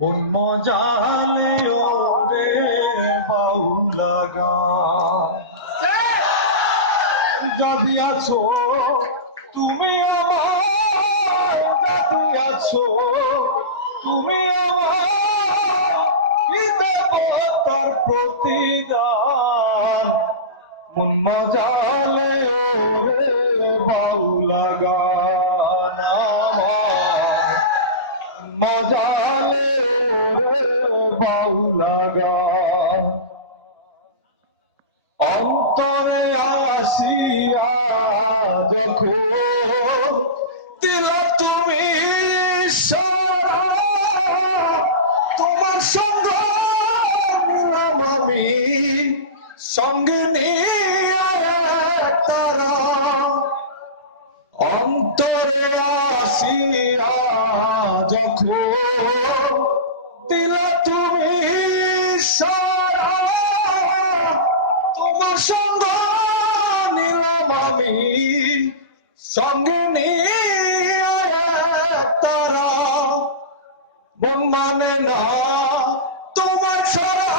মন মজালে ওরে বাউলা গান যদি আছো তুমি আমার, যদি আছো তুমি আমার, কি দেব তার প্রতিদান। মন মজালে ওরে বাউলা গান আমার, মজালে ওরে বাউলা গান। অন্তরে আসিয়া যখন দিলা তুমি সারা, তোমার সঙ্গ নিলাম আমি সঙ্গে নিয়ে তারা। অন্তরে আসিয়া যখন দিলা তুমি সারা, তোমার সঙ্গ নিলাম আমি সঙ্গে নিয়ে তারা। মন মানে না তোমার ছাড়া,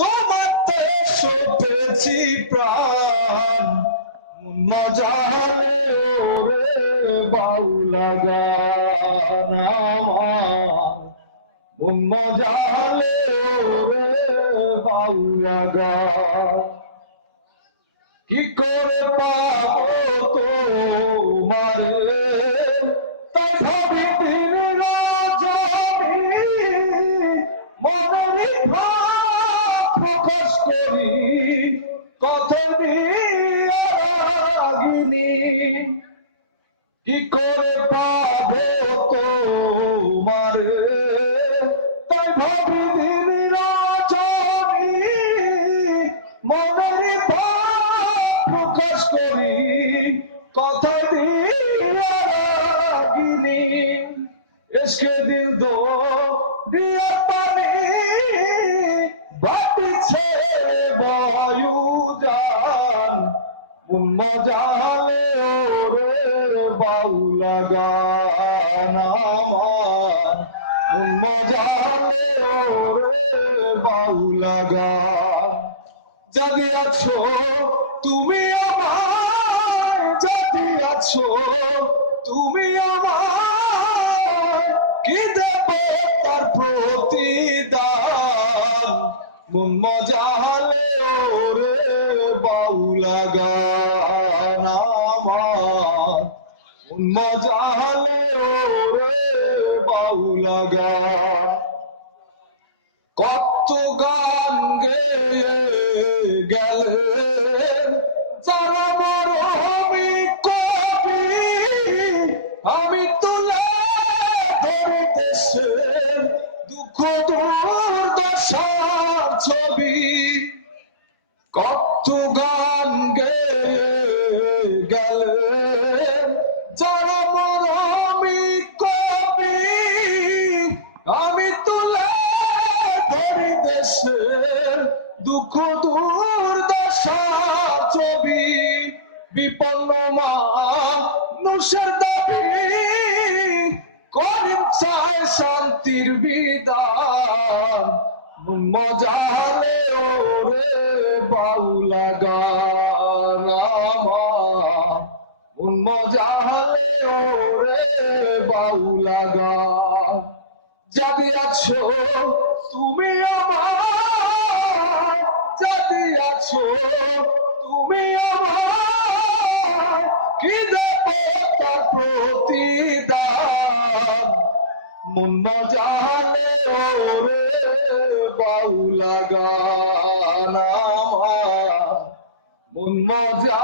তোমার দেশে পেয়েছি প্রাণ। মজালে ওরে বাউলা গান আমার, মজালে ওরে বাউলা গান। কি করে পাবো তোমারে তাই ভাবি দিন রজনী, মনের ভাব প্রকাশ করি কথা দিয়ে রাগিনী। কি করে পাবো তোমারে তাই ভাবি দিন রজনী, মনের ভাব প্রকাশ করি কথা দিয়ে রাগিনী। এসকে দিল দো দিয়া পানি বাটিছে বায়ু জান। মন মজালে ওরে বাউলা গান আমার, মন মজালে ওরে বাউলা গান। যদি আছো তুমি আমার, যদি আছো তুমি আমার, কি দেব তার প্রতিদান। মন মজালে ওরে বাউলা গান আমার, মন মজালে ওরে বাউলা গান। কত গান গেয়ে গেলেন যারা মরমি কবি, আমি তুলে ধরিতেছে দুঃখ দুর্দশার ছবি। কত গান গেয়ে গেলেন যারা মরমি কবি, আমি তুলে ধরি দেশের দুঃখ দুর্দশার ছবি। বিপন্ন মানুষের দাবি করিম চায় শান্তির বিধান। মজালে ওরে বাউলা গান আমার, মজালে ওরে বাউলা গান। যদি আছো তুমি আমার, যদি আছো তুমি আমার, কি দেব তার প্রতিদান। মন মজালে ওরে বাউলা গান আমার, মন মজা